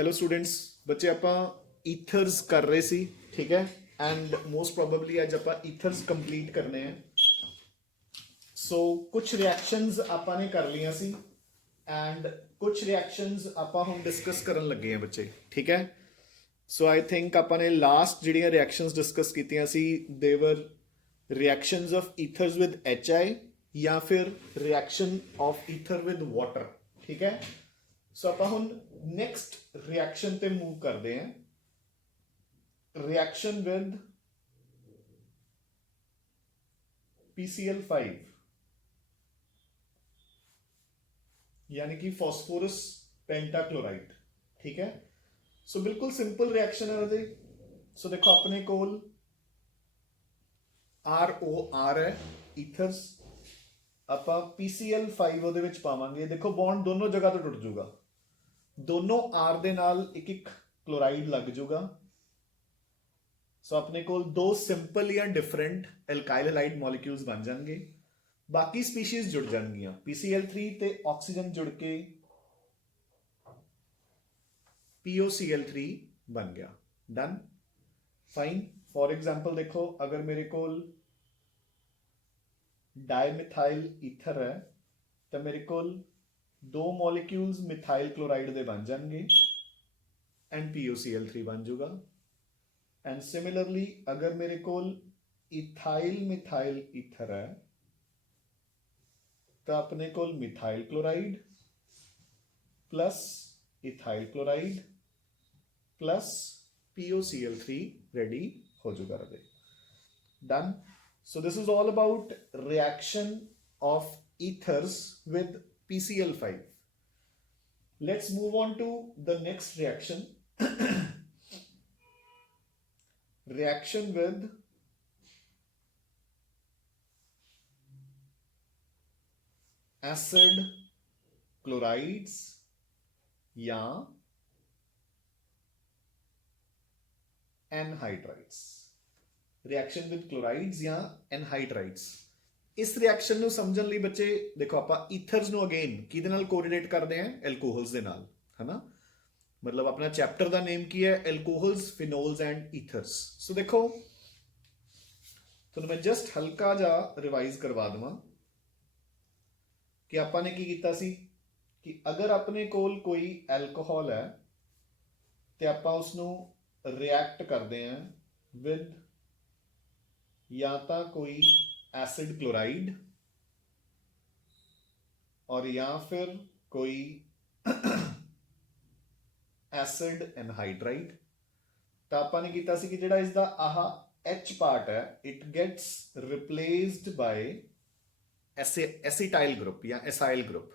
Hello students, बच्चे ਆਪਾਂ ਈਥਰਸ ਕਰ ਰਹੇ ਸੀ। ਠੀਕ ਹੈ, ਐਂਡ ਮੋਸਟ ਪ੍ਰੋਬੇਬਲੀ ਅੱਜ ਆਪਾਂ ਈਥਰਸ ਕੰਪਲੀਟ ਕਰਨੇ ਆ। ਸੋ ਕੁਝ ਰਿਐਕਸ਼ਨਸ ਆਪਾਂ ਨੇ ਕਰ ਲਈਆਂ ਸੀ ਐਂਡ ਕੁਝ ਰਿਐਕਸ਼ਨਸ ਆਪਾਂ ਹੁਣ ਡਿਸਕਸ ਕਰਨ ਲੱਗੇ ਆ ਬੱਚੇ। ਠੀਕ ਹੈ, ਸੋ ਆਈ ਥਿੰਕ ਆਪਾਂ ਨੇ ਲਾਸਟ ਜਿਹੜੀਆਂ ਰਿਐਕਸ਼ਨਸ ਡਿਸਕਸ ਕੀਤੀਆਂ ਸੀ ਦੇਵਰ ਰਿਐਕਸ਼ਨਸ ਆਫ ਈਥਰਸ ਵਿਦ HI ਜਾਂ ਫਿਰ reaction of ether with water. ਠੀਕ ਹੈ, ਸੋ ਆਪਾਂ ਹੁਣ ਨੈਕਸਟ ਰਿਐਕਸ਼ਨ ਤੇ ਮੂਵ ਕਰਦੇ ਹਾਂ। ਰਿਐਕਸ਼ਨ ਵਿਦ PCl5 यानी कि फॉस्फोरस पेंटाक्लोराइड। ठीक है, सो बिल्कुल सिंपल रिएक्शन है। सो देखो अपने कोल ROR है ईथर्स, ਆਪਾਂ PCl5 ਉਹਦੇ ਵਿੱਚ ਪਾਵਾਂਗੇ। ਦੇਖੋ ਬੌਂਡ ਦੋਨੋਂ ਜਗ੍ਹਾ ਤੋਂ ਟੁੱਟ ਜਾਊਗਾ, ਦੋਨੋਂ R ਦੇ ਨਾਲ ਇੱਕ ਇੱਕ ਕਲੋਰਾਈਡ ਲੱਗ ਜਾਊਗਾ। ਸੋ ਆਪਣੇ ਕੋਲ ਦੋ ਸਿੰਪਲ ਜਾਂ ਡਿਫਰੈਂਟ ਐਲਕਾਈਲ ਹੈਲਾਈਡ ਮੋਲੀਕਿਊਲਸ ਬਣ ਜਾਣਗੇ। ਬਾਕੀ ਸਪੀਸੀਜ਼ ਜੁੜ ਜਾਣਗੀਆਂ, PCl3 ਤੇ ਆਕਸੀਜਨ ਜੁੜ ਕੇ POCl3 ਬਣ ਗਿਆ। Done, fine. फॉर एग्जाम्पल देखो अगर मेरे को डाइमिथाइल ईथर है तो मेरे को दो मॉलिक्यूल्स मिथाइल क्लोराइड दे बन जाएंगे एंड POCl3 बन जाऊगा। एंड सिमिलरली अगर मेरे को इथाइल मिथाइल ईथर है तो अपने को methyl chloride plus ethyl chloride plus POCl3 ready हो जाएगा। Done. So this is all about reaction of ethers with PCl5। Let's move on to the next reaction, reaction with acid chlorides या anhydrides. Reaction with chlorides या anhydrides. इस reaction ਨੂੰ ਸਮਝਣ ਲਈ ਬੱਚੇ ਦੇਖੋ ਆਪਾਂ ਈਥਰਸ ਨੂੰ ਅਗੇਨ ਕਿਹਦੇ ਨਾਲ ਕੋਰੀਲੇਟ ਕਰਦੇ ਆਂ? ਐਲਕੋਹਲਸ ਦੇ ਨਾਲ, ਹੈ ਨਾ। ਮਤਲਬ ਆਪਣਾ ਚੈਪਟਰ ਦਾ ਨੇਮ ਕੀ ਹੈ? Alcohols, ਫਿਨੋਲਸ and ਈਥਰਸ। ਸੋ ਦੇਖੋ ਤੁਹਾਨੂੰ ਮੈਂ ਜਸਟ ਹਲਕਾ ਜਿਹਾ ਰਿਵਾਈਜ਼ ਕਰਵਾ ਦਵਾਂ ਕਿ ਆਪਾਂ ਨੇ ਕੀ ਕੀਤਾ ਸੀ ਕਿ ਅਗਰ ਆਪਣੇ ਕੋਲ ਕੋਈ ਐਲਕੋਹਲ ਹੈ ਤੇ ਆਪਾਂ ਉਸ ਨੂੰ रिएक्ट करते हैं विद या तो कोई एसिड क्लोराइड और या फिर कोई एसिड एनहाइड्राइड। तो आपने किया सी कि जिहड़ा इसका आह H पार्ट है it gets replaced by acetyl group या एसाइल ग्रुप।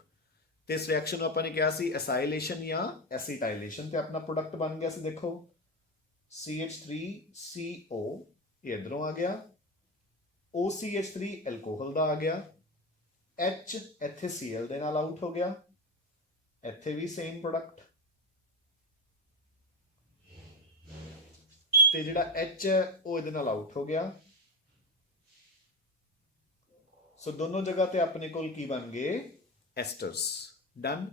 तो इस रिएक्शन आपने कहा सी एसाइलेशन या एसिटाइलेशन। तो अपना प्रोडक्ट बन गया सी, देखो CH3CO ये इधरों आ गया, OCH3 एल्कोहल का आ गया, H इत्थे Cl दे नाल आउट हो गया, इत्थे भी सेम प्रोडक्ट ते जिहड़ा H है वो इहदे नाल आउट हो गया। सो दोनों जगह ते अपने कोल की बन गए? एस्टर्स। डन।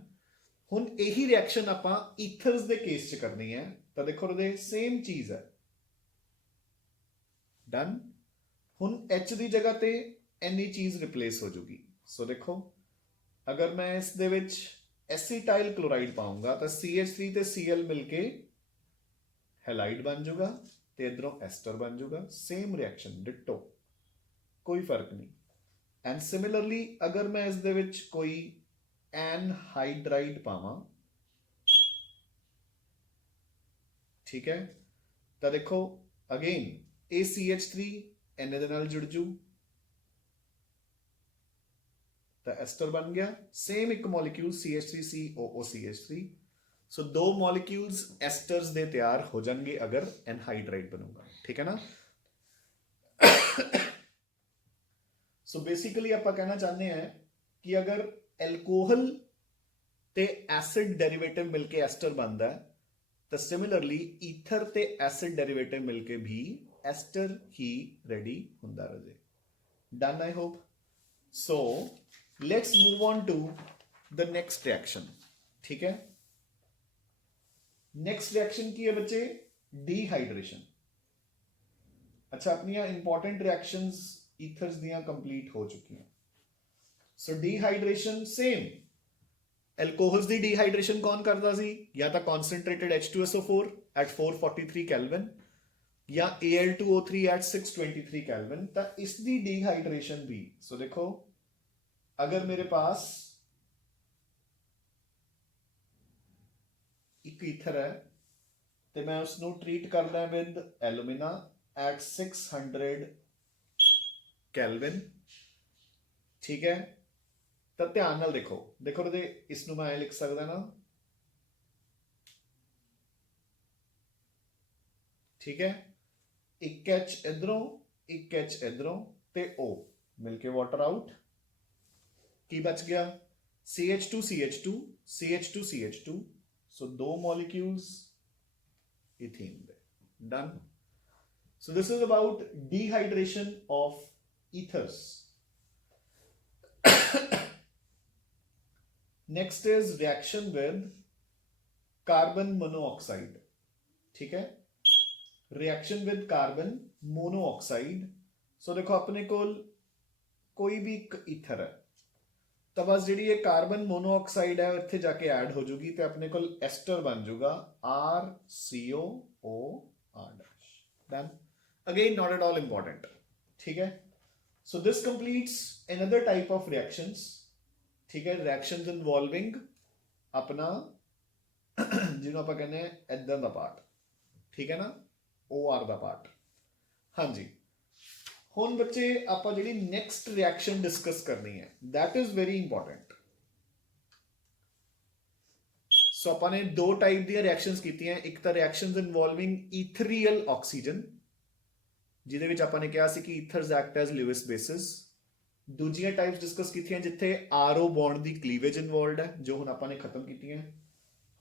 हुण यही रिएक्शन आपां ईथर्स दे केस च करनी है। तो देखो सेम चीज है। डन। हुण H की जगह ते इन्नी चीज रिप्लेस हो जाएगी। सो देखो अगर मैं इस दे विच एसिटाइल क्लोराइड पाऊंगा तो CH3 ते Cl मिलके हैलाइड बन जाऊगा तो इधरों एस्टर बन जाऊगा। सेम रिएक्शन, डिटो, कोई फर्क नहीं। एंड सिमिलरली अगर मैं इस दे विच कोई एनहाइड्राइड पावां, ठीक है, तो देखो अगेन ACH3 एन दे नाल जुड़ जू तो एस्टर बन गया। सेम एक मॉलिक्यूल CH3COOCH3। सो दो मॉलिक्यूल्स एस्टर्स दे तैयार हो जाएंगे अगर एनहाइड्राइड बनूंगा। ठीक है ना। सो बेसिकली आप कहना चाहते हैं कि अगर एल्कोहल ते एसिड डेरिवेटिव मिलके एस्टर बनता है तो सिमिलरली ईथर ते एसिड डेरिवेटिव मिलके भी एस्टर ही रेडी हुंदा रहे। Done, I hope. So let's move on to the next reaction. ठीक है, नेक्स्ट रिएक्शन की है बच्चे डिहाइड्रेशन। अच्छा, अपनी इंपॉर्टेंट रिएक्शंस ईथर्स दियां कंप्लीट हो चुकी हैं। सो डिहाइड्रेशन सेम, एल्कोहल्स दी डिहाइड्रेशन कौन करता सी? या तो कॉन्सेंट्रेटेड H2SO4 एट 443 केल्विन या Al2O3 एट 623 केल्विन। तो इसकी डिहाइड्रेशन भी, सो देखो अगर मेरे पास एक ईथर है तो मैं उसको ट्रीट करदा विद एलुमिना एट 600 केल्विन, ठीक है। तो ध्यान नाल देखो, देखो इसनू मैं लिख सकदा ना, ठीक है। एक H इधरों, एक H इधरों ते O मिलके वाटर आउट, की बच गया CH2 CH2 CH2 CH2, सो दो molecules ethene they, done. So this is about dehydration of ethers. Next is reaction with carbon monoxide, ठीक है। reaction with carbon monoxide, so देखो अपने को कोई भी ईथर है तो बस जी ये कार्बन मोनोऑक्साइड है इतने जाके ऐड हो जूगी तो अपने को एस्टर बन जूगा RCOOR dash, done. Again not at all important, ठीक है। So this completes another type of reactions, ठीक है। रिएक्शंस इन्वॉल्विंग अपना जिन्हों आप कहने इधर का पार्ट, ठीक है ना, OR का पार्ट। हाँ जी, हुण बच्चे आप जी नैक्सट रिएक्शन डिस्कस करनी है, दैट इज वेरी इंपॉर्टेंट। सो आपने दो टाइप दी रिएक्शंस कीतियां, एक तो रिएक्शंस इन्वॉल्विंग ईथरियल ऑक्सीजन जिहदे विच आपने कहा सी कि ethers act as Lewis bases. दूजियां टाइप्स डिस्कस कीतियां जिथे RO बॉन्ड दी क्लीवेज इन्वॉल्वड है, जो हुण आपने खत्म कीतियां।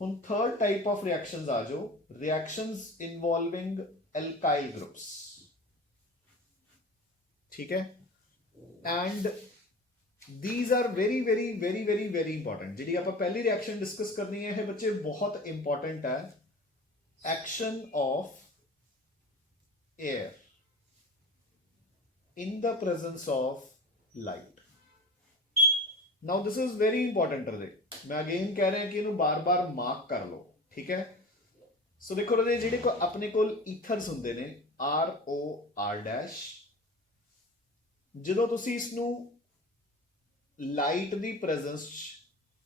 हुण थर्ड टाइप ऑफ रिएक्शंस आ जाओ, रिएक्शंस इन्वॉल्विंग एल्काइल ग्रुप्स, ठीक है। And these are very very very very very important. जी आप पहली रिएक्शन डिस्कस करनी है बच्चे, बहुत इंपॉर्टेंट है, action of air in the presence of light. Now this is very important रहे, मैं अगेन कह रहा कि इन्हों बार बार मार्क कर लो, ठीक है। सो देखो रहे जिहड़े को अपने को ईथर्स हुंदे ने ROR डैश, ਜਦੋਂ ਤੁਸੀਂ ਇਸ ਨੂੰ ਲਾਈਟ ਦੀ ਪ੍ਰੈਜ਼ੈਂਸ 'ਚ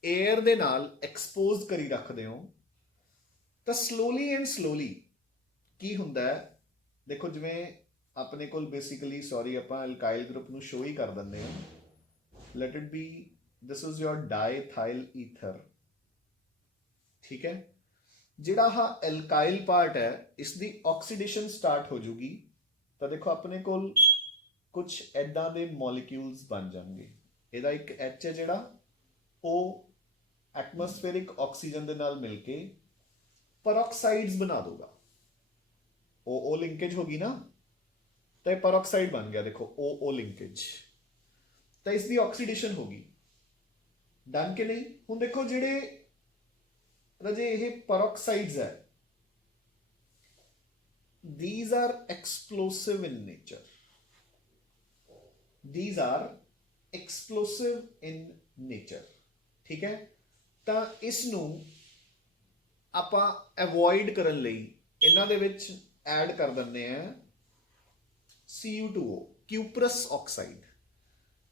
에ਅਰ ਦੇ ਨਾਲ ਐਕਸਪੋਜ਼ ਕਰੀ ਰੱਖਦੇ ਹੋ ਤਾਂ ਸਲੋਲੀ ਐਂਡ ਸਲੋਲੀ ਕੀ ਹੁੰਦਾ ਹੈ, ਦੇਖੋ ਜਿਵੇਂ ਆਪਣੇ ਕੋਲ ਬੇਸਿਕਲੀ, ਸੌਰੀ ਆਪਾਂ ਐਲਕਾਈਲ ਗਰੁੱਪ ਨੂੰ ਸ਼ੋ ਹੀ ਕਰ ਦਿੰਦੇ ਹਾਂ, let it be this is your diethyl ether, ਠੀਕ ਹੈ। ਜਿਹੜਾ ਆਹ ਐਲਕਾਈਲ ਪਾਰਟ ਹੈ ਇਸ ਦੀ ਆਕਸੀਡੇਸ਼ਨ ਸਟਾਰਟ ਹੋ ਜੂਗੀ ਤਾਂ ਦੇਖੋ ਆਪਣੇ ਕੋਲ कुछ इदा के मॉलिक्यूल्स बन जाएंगे। ਇਹਦਾ एक H है ਜਿਹੜਾ ਉਹ एटमोस्फेरिक ऑक्सीजन के नाल मिलके परऑक्साइड्स बना दूगा, O लिंकेज होगी ना तो ये परऑक्साइड बन गया, देखो O लिंकेज, तो इसकी ऑक्सीडेशन होगी, डन के नहीं। हुण देखो जेडे रजे ये परऑक्साइड्स है, these are explosive in nature, these are explosive in nature, ठीक है। तो इसनू आपां अवॉइड करन लई इन्हां दे विच ऐड कर दिंदे हैं Cu2O, क्यूप्रस ऑक्साइड,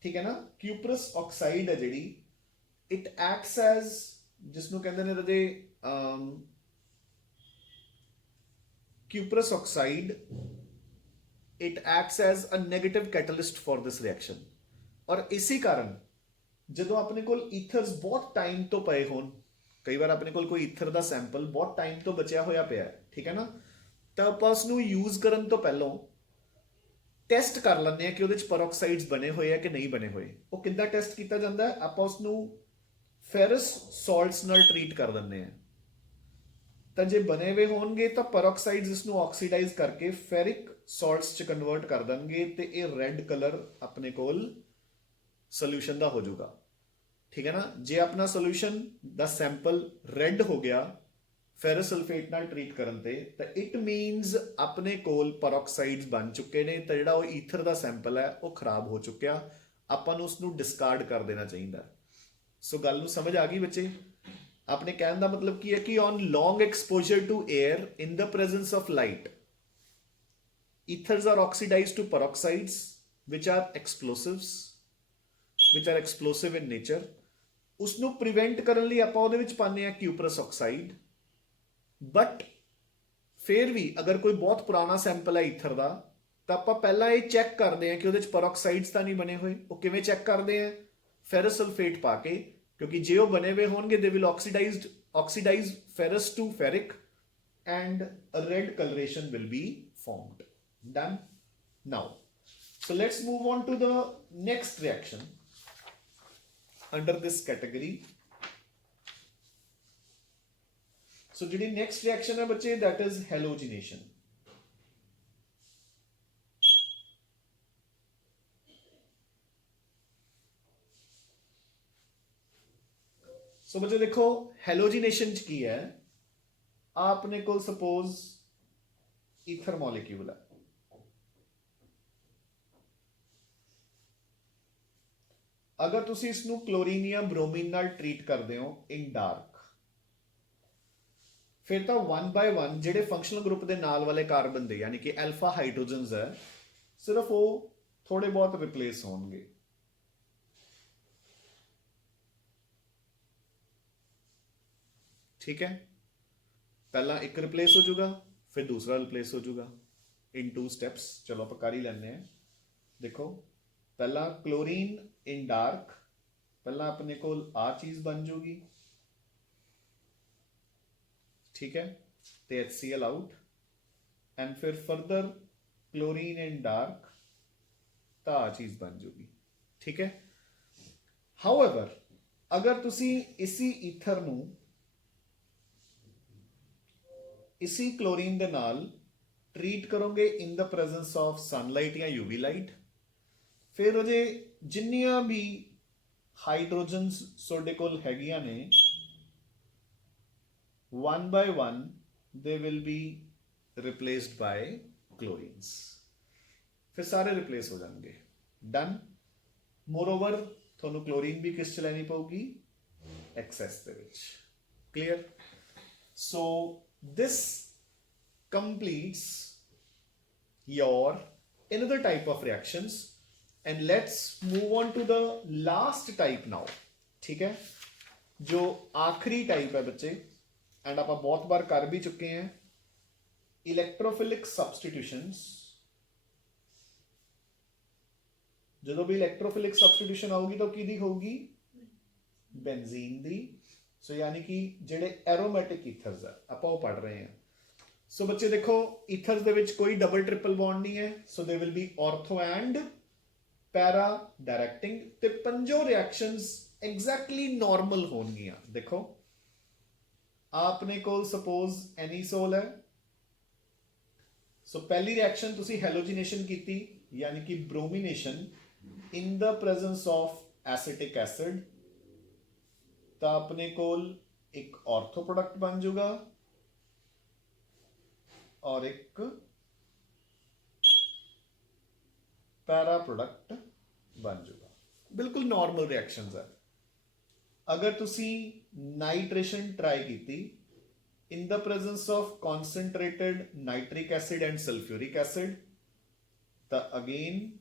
ठीक है ना। क्यूप्रस ऑक्साइड है जिहड़ी, इट एक्ट्स एज, जिसनू कहंदे ने रजे cuprous oxide, it acts as a negative catalyst for this reaction। और इसी कारण ਜਦੋਂ ਆਪਣੇ ਕੋਲ ਈਥਰਸ ਬਹੁਤ ਟਾਈਮ ਤੋਂ ਪਏ ਹੋਣ, ਕਈ ਵਾਰ ਆਪਣੇ ਕੋਲ ਕੋਈ ਈਥਰ ਦਾ ਸੈਂਪਲ ਬਹੁਤ ਟਾਈਮ ਤੋਂ ਬਚਿਆ ਹੋਇਆ ਪਿਆ, ਠੀਕ ਹੈ ਨਾ, ਤਾਂ ਆਪਾਂ ਉਸ ਨੂੰ ਯੂਜ਼ ਕਰਨ ਤੋਂ ਪਹਿਲਾਂ ਟੈਸਟ ਕਰ ਲੈਂਦੇ ਆ ਕਿ ਉਹਦੇ ਚ ਪਰਆਕਸਾਈਡਸ ਬਣੇ ਹੋਏ ਆ ਕਿ ਨਹੀਂ ਬਣੇ ਹੋਏ। ਉਹ ਕਿੱਦਾਂ ਟੈਸਟ ਕੀਤਾ ਜਾਂਦਾ ਹੈ, ਆਪਾਂ ਉਸ ਨੂੰ ਫੈਰਸ ਸਾਲਟਸ ਨਾਲ ਟਰੀਟ ਕਰ ਦਿੰਦੇ ਆ, ਤਾਂ ਜੇ ਬਣੇ ਹੋਏ ਹੋਣਗੇ ਤਾਂ ਪਰਆਕਸਾਈਡਸ ਇਸ ਨੂੰ ਆਕਸੀਡਾਈਜ਼ ਕਰਕੇ ਫੈਰਿਕ सॉल्ट्स च कन्वर्ट कर देंगे तो ये रेड कलर अपने कोल सोल्यूशन का हो जाएगा, ठीक है ना। जे अपना सोल्यूशन दा सैंपल रेड हो गया ਫੈਰਸ ਸਲਫੇਟ ਨਾਲ ਟਰੀਟ ਕਰਨ ਤੇ ਤਾਂ ਇਟ ਮੀਨਸ ਆਪਣੇ ਕੋਲ ਪੈਰੋਕਸਾਈਡਸ ਬਣ ਚੁੱਕੇ ਨੇ ਤਾਂ ਜਿਹੜਾ ਉਹ ਈਥਰ ਦਾ ਸੈਂਪਲ ਹੈ ਉਹ ਖਰਾਬ ਹੋ ਚੁੱਕਿਆ, ਆਪਾਂ ਨੂੰ ਉਸ ਨੂੰ ਡਿਸਕਾਰਡ ਕਰ ਦੇਣਾ ਚਾਹੀਦਾ। ਸੋ ਗੱਲ ਨੂੰ ਸਮਝ ਆ ਗਈ ਬੱਚੇ? ਆਪਣੇ ਕਹਿਣ ਦਾ ਮਤਲਬ ਕੀ ਹੈ ਕਿ on long exposure to air in the presence of light ethers are oxidized to peroxides which are explosive in nature। ਉਸ ਨੂੰ ਪ੍ਰੀਵੈਂਟ ਕਰਨ ਲਈ ਆਪਾਂ ਉਹਦੇ ਵਿੱਚ ਪਾਉਂਦੇ ਆ ਕਿਊਪਰਸ ਆਕਸਾਈਡ। ਬਟ ਫਿਰ ਵੀ ਅਗਰ ਕੋਈ ਬਹੁਤ ਪੁਰਾਣਾ ਸੈਂਪਲ ਹੈ ਈਥਰ ਦਾ ਤਾਂ ਆਪਾਂ ਪਹਿਲਾਂ ਇਹ ਚੈੱਕ ਕਰਦੇ ਆ ਕਿ ਉਹਦੇ ਵਿੱਚ ਪੈਰੋਕਸਾਈਡਸ ਤਾਂ ਨਹੀਂ ਬਣੇ ਹੋਏ। ਉਹ ਕਿਵੇਂ ਚੈੱਕ ਕਰਦੇ ਆ? ਫੈਰਸ ਸਲਫੇਟ ਪਾ ਕੇ, ਕਿਉਂਕਿ ਜੇ ਉਹ ਬਣੇ ਹੋਏ ਹੋਣਗੇ they will oxidize ferrous to ferric and a red coloration will be formed। Done? Now, so let's move on to the next reaction under this category। So ਜਿਹੜੀ next reaction है बच्चे, that is halogenation। So बच्चे देखो halogenation च की है, आपने को suppose ether molecule है, अगर तुसी इसनू क्लोरीन या ब्रोमीन नाल ट्रीट करते हो इन डार्क, फिर तो 1 by 1 जेडे फंक्शनल ग्रुप के नाल वाले कार्बन दे यानी कि अल्फा हाइड्रोजन्स है सिर्फ वो थोड़े बहुत रिप्लेस होंगे। ठीक है, पहला एक रिप्लेस हो जाएगा फिर दूसरा रिप्लेस हो जाएगा इन 2 स्टेप्स। चलो आप कर ही लेने हैं। देखो पहला क्लोरीन इन डार्क, पहला अपने को आ चीज बन जाएगी, ठीक है, तो HCl आउट, एंड फिर फर्दर क्लोरीन इन डार्क तो आ चीज बन जाएगी। ठीक है, हाउएवर अगर तुसी इसी ईथर नू इसी क्लोरीन दे नाल ट्रीट करोगे in the presence of sunlight या यूवी लाइट, फिर अजे जिन्नियां भी हाइड्रोजन्स सोडे कोल हैगियां ने 1 by 1 they will be replaced by chlorines, फिर सारे रिप्लेस हो जाएंगे। डन। मोरओवर थोनू क्लोरीन भी किस च लैनी पऊगी? एक्सेस दे विच। Clear? So this completes your another type of reactions and let's move on to the last type now। ठीक है, जो आखिरी टाइप है बच्चे एंड आप बहुत बार कर भी चुके हैं, इलेक्ट्रोफिलिक सब्सटीट्यूशंस। जो भी इलेक्ट्रोफिलिक सब्सटीट्यूशन आऊगी तो किदी होगी? बेंजीन दी। सो यानी कि जेडे एरोमेटिक ईथर्स है आप वो पढ़ रहे हैं। सो बच्चे देखो ईथर्स दे विच कोई डबल ट्रिपल बॉन्ड नहीं है, so they will be ortho and para directing ते पंजो रिएक्शंस एग्जैक्टली नॉर्मल होणगियां। देखो आपने को सपोज एनीसोल है, सो पहली रिएक्शन तुसी हेलोजिनेशन कीती यानी कि bromination in the presence of acetic acid, तो अपने कोल एक ऑर्थो प्रोडक्ट बन जाएगा और एक पैरा प्रोडक्ट बन जाएगा। बिल्कुल नॉर्मल रिएक्शंस है। अगर तुसी नाइट्रेशन ट्राई की in the presence of concentrated nitric acid and sulphuric acid, तो अगेन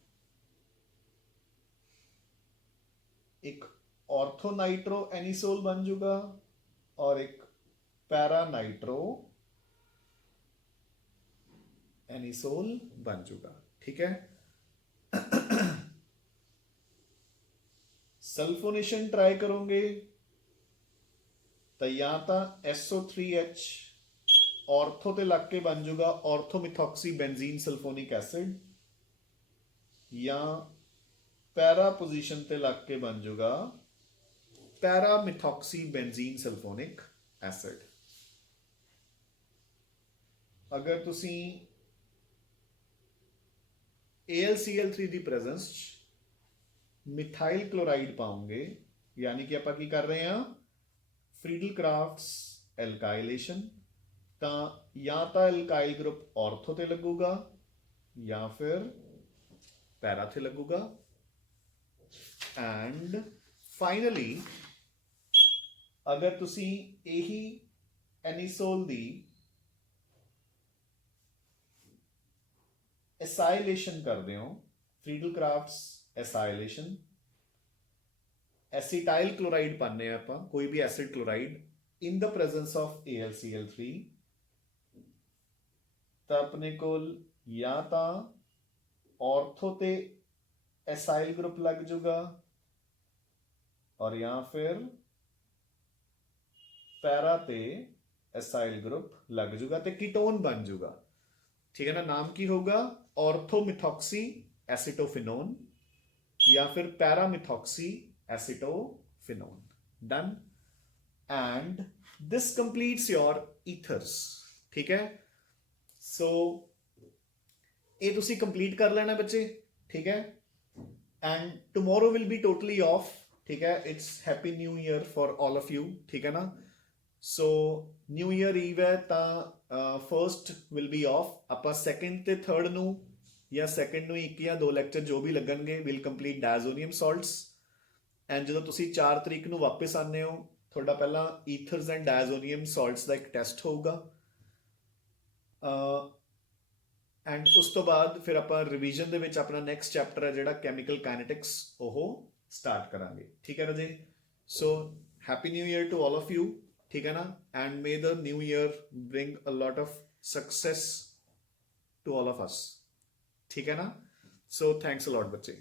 एक ऑर्थो नाइट्रो एनिसोल बन जाएगा और एक पैरा नाइट्रो एनिसोल बन जाएगा। ठीक है, सल्फोनेशन ट्राई करोगे तो या तो SO3H ऑर्थो ते लग के बन जाएगा ऑर्थोमिथॉक्सी बेंजीन सल्फोनिक एसिड, या पैरा पोजीशन ते लग के बन जाएगा पैरामिथॉक्सी बेंजीन सल्फोनिक एसिड। अगर तुसी AlCl3 की प्रेजेंस मिथाइल क्लोराइड पाओगे, यानी कि आप की कर रहे हैं फ्रीडल क्राफ्ट्स एल्काइलेशन, ਤਾਂ ਜਾਂ ਤਾਂ ਐਲਕਾइल ਗਰੁੱਪ ਔਰਥੋ ਤੇ ਲੱਗੂਗਾ ਜਾਂ ਫਿਰ ਪੈਰਾ ਤੇ ਲੱਗੂਗਾ। ਐਂਡ ਫਾਈਨਲੀ ਅਗਰ ਤੁਸੀਂ ਇਹੀ ਐਨੀਸੋਲ ਦੀ ਐਸਾਈਲੇਸ਼ਨ ਕਰਦੇ ਹੋ, ਫਰੀਡਲ ਕਰਾਫਟਸ ਐਸਾਈਲੇਸ਼ਨ, ਐਸੀਟਾइल क्लोराइड पाने हैं ਆਪਾਂ ਕੋਈ ਵੀ acid chloride in the presence of AlCl3, ਤਾਂ ਆਪਣੇ ਕੋਲ ਜਾਂ ਤਾਂ ਔਰਥੋ ਤੇ ਐਸਾइल ग्रुप लग जाऊगा और या फिर पैरा ते एसाइल ग्रुप लग जाऊगा तो कीटोन बन जाऊगा। ठीक है ना, नाम की होगा ऑर्थोमिथॉक्सी एसिटोफिनोन या फिर paramethoxy acetophenone. Done. And this completes your ethers. ठीक है, सो ये तुसी कंप्लीट कर लेना बच्चे। ठीक है, and tomorrow will be totally off. ठीक है, it's happy new year for all of you. ठीक है ना, सो न्यू ईयर ईव है ਤਾਂ ਫਰਸਟ ਵਿਲ ਬੀ ਆਫ। ਆਪਾਂ ਸੈਕੰਡ ਤੇ ਥਰਡ ਨੂੰ ਜਾਂ ਸੈਕੰਡ ਨੂੰ ਇੱਕ ਜਾਂ ਦੋ ਲੈਕਚਰ ਜੋ ਵੀ ਲੱਗਣਗੇ ਵਿਲ ਕੰਪਲੀਟ ਡਾਇਜ਼ੋਨੀਅਮ ਸਾਲਟਸ। ਐਂਡ ਜਦੋਂ ਤੁਸੀਂ 4 ਤਰੀਕ ਨੂੰ ਵਾਪਸ ਆਉਂਦੇ ਹੋ ਤੁਹਾਡਾ ਪਹਿਲਾਂ ਈਥਰਸ ਐਂਡ ਡਾਇਜ਼ੋਨੀਅਮ ਸਾਲਟਸ ਦਾ ਇੱਕ ਟੈਸਟ ਹੋਊਗਾ। ਐਂਡ ਉਸ ਤੋਂ ਬਾਅਦ ਫਿਰ ਆਪਾਂ ਰਿਵੀਜ਼ਨ ਦੇ ਵਿੱਚ ਆਪਣਾ ਨੈਕਸਟ ਚੈਪਟਰ ਹੈ ਜਿਹੜਾ ਕੈਮੀਕਲ ਕਾਈਨੈਟਿਕਸ ਉਹ ਸਟਾਰਟ ਕਰਾਂਗੇ। ਠੀਕ ਹੈ ਰਾਜੇ, so happy new year to all of you. ठीक है ना, and may the new year bring a lot of success to all of us. ठीक है ना, सो थैंक्स अ लॉट बच्चे।